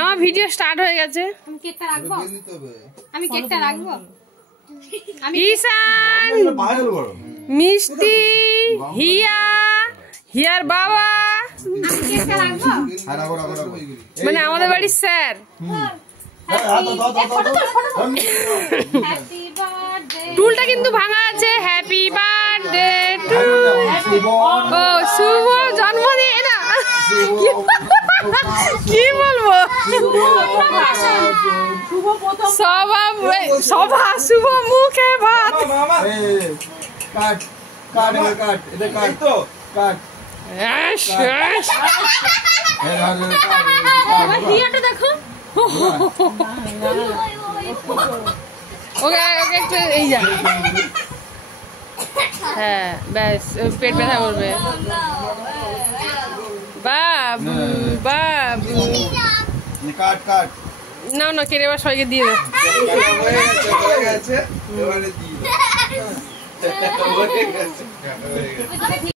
আমার video start হয়ে গেছে। আমি কেকটা রাখবো। ঈশান, মিষ্টি, হিয়ার বাবা, মানে আমাদের বাড়ির স্যার। টুলটা কিন্তু ভাঙা আছে। Happy birthday to. ও শুভ জন্মদিন। না কি বলবো, সভা শুভ মুখে ভাত। দেখো ওকে একটু এই যা। হ্যাঁ ব্যাস, পেট ব্যথা করবে। বাবু বাবু না না, কেটে এবার সবাইকে দিয়ে দেবো।